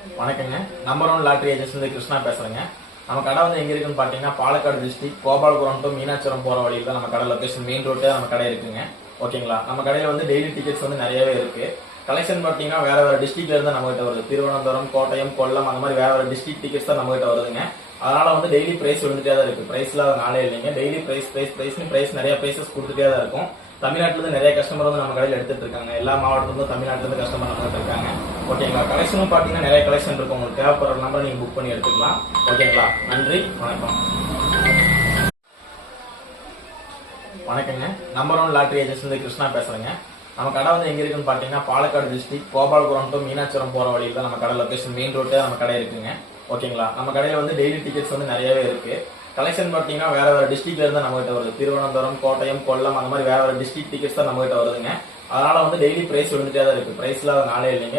வணக்கங்க. Number 1 lottery agency Krishna பேசுறேங்க. நம்ம கடை வந்து எங்க இருக்குன்னு பாத்தீங்கன்னா பாலக்காடு டிஸ்ட்ரிக்ட் கோபாலபுரம் டு மீனாட்சிபுரம் போற வழியில தான் நம்ம கடை லொகேஷன் மெயின் ரோட்ல நம்ம கடை இருக்குங்க. ஓகேங்களா? நம்ம கடையில வந்து டெய்லி டிக்கெட்ஸ் வந்து நிறையவே இருக்கு. கலெக்ஷன் பாத்தீங்கன்னா வேற வேற டிஸ்ட்ரிக்ட்ல இருந்து நம்ம கிட்ட வருது. திருவனந்தபுரம், கோட்டயம், கொல்லம் அந்த மாதிரி வேற வேற டிஸ்ட்ரிக்ட் டிக்கெட்ஸ் தான் நம்ம கிட்ட வருதுங்க. அதனால வந்து டெய்லி பிரைஸ் வந்துட்டே தான் இருக்கு. பிரைஸ்ல நாளே இல்லைங்க. டெய்லி பிரைஸ் நிறைய பிரைசஸ் கொடுத்துட்டே தான் இருக்கும். தமிழ்நாட்டுல இருந்து நிறைய கஸ்டமர் வந்து நம்ம கடையில எடுத்துட்டு இருக்காங்க. எல்லா மாவட்டத்துல இருந்து தமிழ்நாட்டுல இருந்து கஸ்டமர் நம்ம கிட்ட இருக்காங்க. ஓகேங்களா? கலெக்ஷனும் பாத்தீங்கன்னா நிறைய கலெக்ஷன் இருக்கும். உங்களுக்கு தேவைப்படுற நம்பர் நீங்க புக் பண்ணி எடுத்துக்கலாம். ஓகேங்களா? நன்றி, வணக்கம். வணக்கங்க. நம்பர் 1 லாட்டரி ஏஜென்சி கிருஷ்ணா பேசுறேங்க. நம்ம கடை வந்து எங்க இருக்குன்னு பாத்தீங்கன்னா பாலக்காடு டிஸ்ட்ரிக்ட் கோபாலபுரம் டு மீனாட்சிபுரம் போற வழியில தான் நம்ம கடை லொகேஷன் மெயின் ரோட்ல நம்ம கடை இருக்குங்க. ஓகேங்களா? நம்ம கடையில வந்து டெய்லி டிக்கெட்ஸ் வந்து நிறையவே இருக்கு. கலெக்ஷன் பாத்தீங்கன்னா வேற வேற டிஸ்ட்ரிக்ட்ல இருந்து நம்ம கிட்ட வருது. திருவனந்தபுரம், கோட்டயம், கொல்லம் அந்த மாதிரி வேற வேற டிஸ்ட்ரிக்ட் டிக்கெட்ஸ் தான் நம்ம கிட்ட வருதுங்க. அதனால வந்து டெய்லி பிரைஸ் வந்துட்டே தான் இருக்கு. பிரைஸ்ல நாளே இல்லைங்க.